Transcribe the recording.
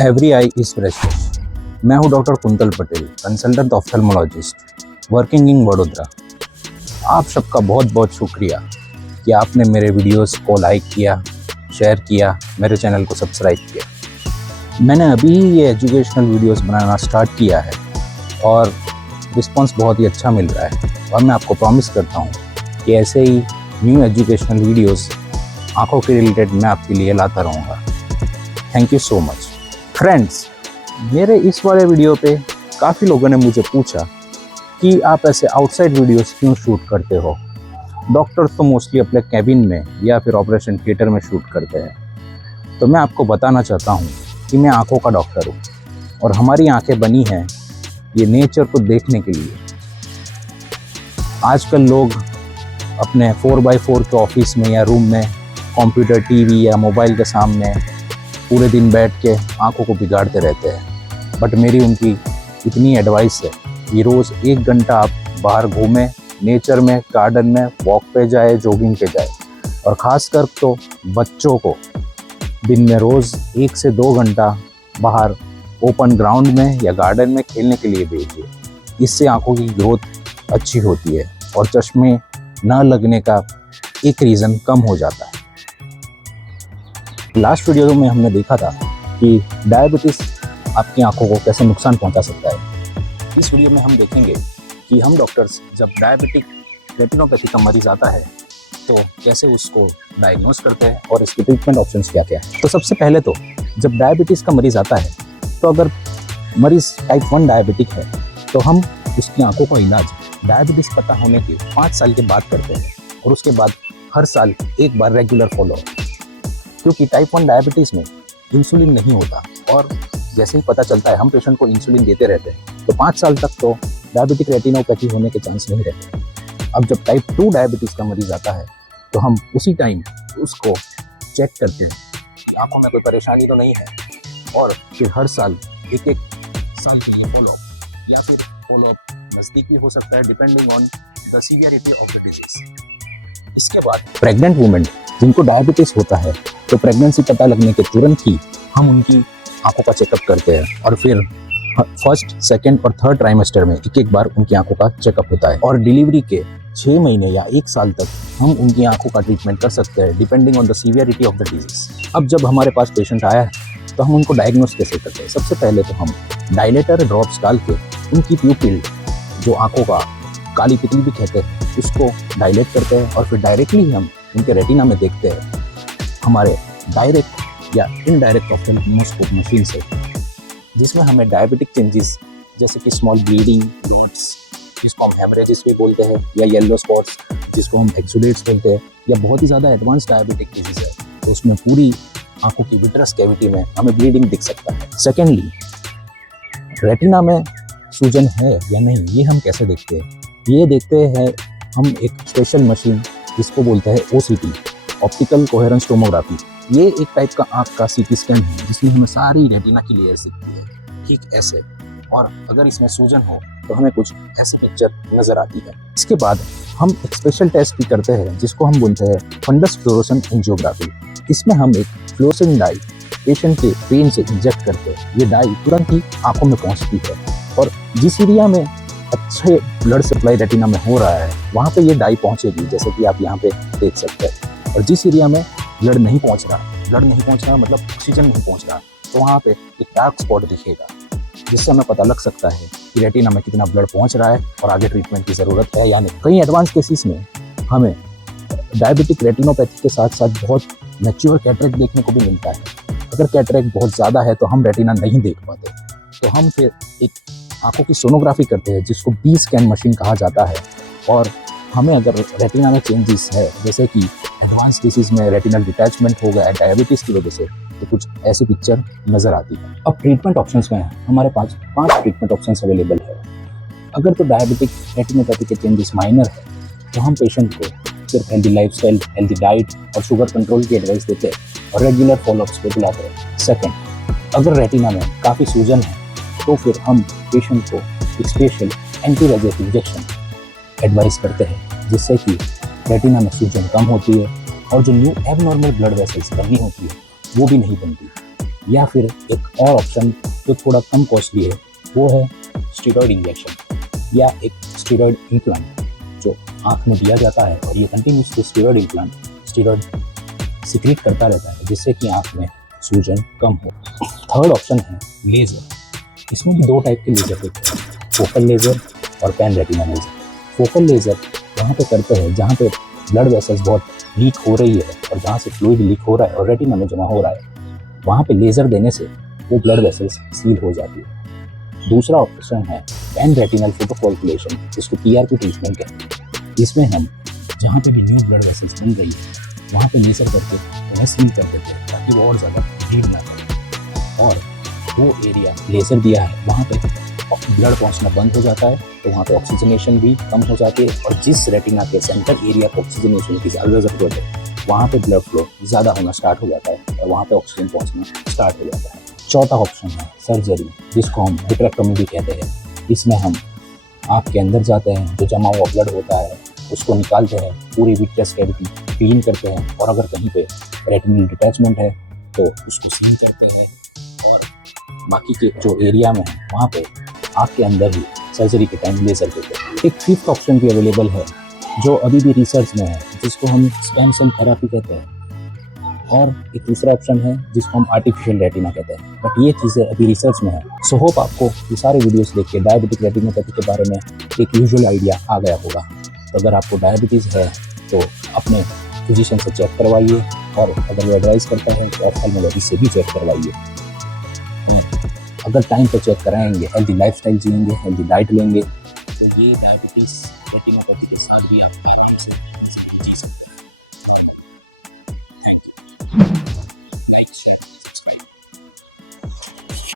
Every I is precious. मैं हूं doctor quintal Patel, consultant ophthalmologist, working in Vadodara. आप सबका बहुत बहुत शुक्रिया कि आपने मेरे वीडियोस को लाइक किया, शेयर किया, मेरे चैनल को सब्सक्राइब किया। मैंने अभी ये एजुकेशनल वीडियोस बनाना स्टार्ट किया है और रिस्पांस बहुत ही अच्छा मिल रहा है और मैं आपको प्रॉमिस करता हूँ कि ऐसे ही न्यू एजुकेशनल वीडियोस आँखों के रिलेटेड मैं आपके लिए लाता रहूँगा। Thank you so much friends. मेरे इस वाले वीडियो पे काफ़ी लोगों ने मुझे पूछा कि आप ऐसे आउटसाइड वीडियोस क्यों शूट करते हो। डॉक्टर्स तो मोस्टली अपने कैबिन में या फिर ऑपरेशन थिएटर में शूट करते हैं। तो मैं आपको बताना चाहता हूँ कि मैं आँखों का डॉक्टर हूँ और हमारी आँखें बनी हैं ये नेचर को देखने के लिए। आजकल लोग अपने 4x4 के ऑफिस में या रूम में कंप्यूटर, टीवी या मोबाइल के सामने पूरे दिन बैठ के आँखों को बिगाड़ते रहते हैं। बट मेरी उनकी इतनी एडवाइस है कि रोज़ 1 घंटा आप बाहर घूमें, नेचर में, गार्डन में वॉक पे जाए, जॉगिंग पे जाए। और ख़ासकर तो बच्चों को दिन में रोज़ 1 से 2 घंटा बाहर ओपन ग्राउंड में या गार्डन में खेलने के लिए भेजिए। इससे आँखों की ग्रोथ अच्छी होती है और चश्मे न लगने का एक रीज़न कम हो जाता है। लास्ट वीडियो में हमने देखा था कि डायबिटीज़ आपकी आंखों को कैसे नुकसान पहुंचा सकता है। इस वीडियो में हम देखेंगे कि हम डॉक्टर्स जब डायबिटिक रेटिनोपैथी का मरीज़ आता है तो कैसे उसको डायग्नोस करते हैं और इसके ट्रीटमेंट ऑप्शंस क्या क्या है। तो सबसे पहले तो जब डायबिटीज़ का मरीज़ आता है तो अगर मरीज़ टाइप 1 डायबिटिक है तो हम उसकी आंखों का इलाज डायबिटीज़ पता होने के 5 साल के बाद करते हैं और उसके बाद हर साल एक बार रेगुलर फॉलो। क्योंकि टाइप 1 डायबिटीज़ में इंसुलिन नहीं होता और जैसे ही पता चलता है हम पेशेंट को इंसुलिन देते रहते हैं तो 5 साल तक तो डायबिटिक रेटिनोपैथी होने के चांस नहीं रहते। अब जब टाइप 2 डायबिटीज़ का मरीज़ आता है तो हम उसी टाइम उसको चेक करते हैं कि आंखों में कोई परेशानी तो नहीं है और फिर हर साल एक साल के लिए फॉलोअप या फिर फॉलोअप नज़दीक भी हो सकता है depending on the severity of the disease. इसके बाद प्रेग्नेंट वुमेन जिनको डायबिटीज़ होता है तो प्रेगनेंसी पता लगने के तुरंत ही हम उनकी आंखों का चेकअप करते हैं और फिर फर्स्ट, सेकंड और थर्ड ट्राइमेस्टर में एक बार उनकी आंखों का चेकअप होता है। और डिलीवरी के 6 महीने या 1 साल तक हम उनकी आंखों का ट्रीटमेंट कर सकते हैं depending on the severity of the disease. अब जब हमारे पास पेशेंट आया है तो हम उनको डायग्नोस कैसे करते हैं। सबसे पहले तो हम डायलेटर ड्रॉप्स डाल के उनकी प्यूपिल, जो आंखों का काली पुतली भी कहते हैं, उसको डायलेट करते हैं और फिर डायरेक्टली हम उनके रेटिना में देखते हैं हमारे डायरेक्ट या इनडायरेक्ट ऑफ्थेल्मोस्कोप मशीन से, जिसमें हमें डायबिटिक चेंजेस जैसे कि स्मॉल ब्लीडिंग, क्लोट्स जिसको हम हेमरेजेस भी बोलते हैं, या येलो स्पॉट्स जिसको हम एक्सुडेट्स बोलते हैं, या बहुत ही ज़्यादा एडवांस डायबिटिक डिजीज है तो उसमें पूरी आंखों की विट्रस कैविटी में हमें ब्लीडिंग दिख सकता है। सेकेंडली, रेटिना में सूजन है या नहीं ये हम कैसे देखते हैं। ये देखते हैं हम एक स्पेशल मशीन जिसको बोलते हैं OCT, ऑप्टिकल कोहेरेंस टोमोग्राफी। ये एक टाइप का आँख का CT स्कैन है जिसमें हमें सारी रेटिना की लेयर्स दिखती है, ठीक ऐसे। और अगर इसमें सूजन हो तो हमें कुछ ऐसी पिक्चर नज़र आती है। इसके बाद हम एक स्पेशल टेस्ट भी करते हैं जिसको हम बोलते हैं फंडस फ्लोरोसेंट एंजियोग्राफी। इसमें हम एक फ्लोरोसेंट डाई पेशेंट के ब्रेन से इंजेक्ट करते हैं। ये डाई तुरंत ही आँखों में पहुँचती है और जिस एरिया में अच्छे ब्लड सप्लाई रेटिना में हो रहा है वहाँ पे ये डाई पहुँचेगी, जैसे कि आप यहाँ पे देख सकते हैं। और जिस एरिया में ब्लड नहीं पहुँच रहा मतलब ऑक्सीजन नहीं पहुँच रहा, तो वहाँ पे एक डार्क स्पॉट दिखेगा जिससे हमें पता लग सकता है कि रेटिना में कितना ब्लड पहुँच रहा है और आगे ट्रीटमेंट की ज़रूरत है या नहीं। कई एडवांस केसेस में हमें डायबिटिक रेटिनोपैथी के साथ साथ बहुत मैच्योर कैटरेक्ट देखने को भी मिलता है। अगर कैटरेक्ट बहुत ज़्यादा है तो हम रेटिना नहीं देख पाते, तो हम फिर एक आंखों की सोनोग्राफी करते हैं जिसको B स्कैन मशीन कहा जाता है। और हमें अगर रेटिना में चेंजेस है जैसे कि एडवांस डिसीज में रेटिनल डिटैचमेंट हो गया है डायबिटीज़ की वजह से, तो कुछ ऐसी पिक्चर नज़र आती है। अब ट्रीटमेंट ऑप्शंस में हमारे पास 5 ट्रीटमेंट ऑप्शंस अवेलेबल है। अगर तो डायबिटिक रेटिनोपैथी के चेंजेस माइनर है तो हम पेशेंट को सिर्फ हेल्दी लाइफस्टाइल, हेल्दी डाइट और शुगर कंट्रोल की एडवाइस देते हैं और रेगुलर फॉलोअप्स पे बुलाते हैं। सेकेंड, अगर रेटिना में काफ़ी सूजन है तो फिर हम पेशेंट को एक special anti raises injection advice करते हैं जिससे कि रेटिना में सूजन कम होती है और जो न्यू एबनॉर्मल ब्लड वेसल्स बननी होती है वो भी नहीं बनती। या फिर एक और ऑप्शन जो थोड़ा कम कॉस्टली है वो है स्टेरॉइड इंजेक्शन या एक स्टेरॉइड इम्प्लांट जो आँख में दिया जाता है और ये continuously steroid implant steroid secrete करता रहता है जिससे कि आँख में सूजन कम हो। थर्ड ऑप्शन है लेज़र। इसमें भी दो टाइप के लेज़र होते हैं, फोकल लेज़र और pan retina laser. Focal laser वहाँ पे करते हैं जहाँ पे ब्लड वेसल्स बहुत लीक हो रही है और जहाँ से फ्लूइड लीक हो रहा है और रेटिना में जमा हो रहा है, वहाँ पे लेज़र देने से वो ब्लड वेसल्स सील हो जाती है। दूसरा ऑप्शन है पैन रेटिनल फोटोकोagulation, जिसको PRP ट्रीटमेंट कहते हैं। इसमें हम जहाँ पे भी न्यू ब्लड वेसल्स बन रही है वहाँ पे लेज़र करके उन्हें सील कर देते हैं ताकि वो और ज़्यादा ब्लीड ना करे। और वो एरिया लेज़र दिया है वहाँ पे ब्लड पहुँचना बंद हो जाता है तो वहाँ पे ऑक्सीजनेशन भी कम हो जाती है और जिस रेटिना के सेंटर एरिया पर ऑक्सीजनेशन की ज़्यादा ज़रूरत है वहाँ पे ब्लड फ्लो ज़्यादा होना स्टार्ट हो जाता है और वहाँ पे ऑक्सीजन पहुँचना स्टार्ट हो जाता है। चौथा ऑप्शन है सर्जरी, जिसको हम विट्रेक्टोमी भी कहते हैं। इसमें हम आँख के अंदर जाते हैं, जो जमा हुआ ब्लड होता है उसको निकालते हैं, पूरी विट्रियस कैविटी क्लीन करते हैं और अगर कहीं पे रेटिनल डिटैचमेंट है तो उसको सील करते हैं और बाकी के जो एरिया में है वहाँ पे आँख के अंदर ही सर्जरी के टाइम लेज़र देते हैं। एक फिफ्थ ऑप्शन भी अवेलेबल है जो अभी भी रिसर्च में है, जिसको हम स्टेम सेल थेरेपी कहते हैं। और एक दूसरा ऑप्शन है जिसको हम आर्टिफिशियल रेटिना कहते हैं, बट ये चीज़ें अभी रिसर्च में है। सो होप आपको ये सारे वीडियोस देख के डायबिटिक रेटिनोपैथी के बारे में एक यूजुअल आइडिया आ गया होगा। तो अगर आपको डायबिटीज़ है तो अपने फिजिशियन से चेक करवाइए और अगर वो एडवाइस करता है तो ऑप्थेल्मोलॉजिस्ट से भी चेक करवाइए। अगर टाइम पर चेक कराएंगे, हेल्दी लाइफस्टाइल जिएंगे, हेल्दी डाइट लेंगे तो ये डायबिटीज़ रेटिनोपैथी के साथ भी आप आराम से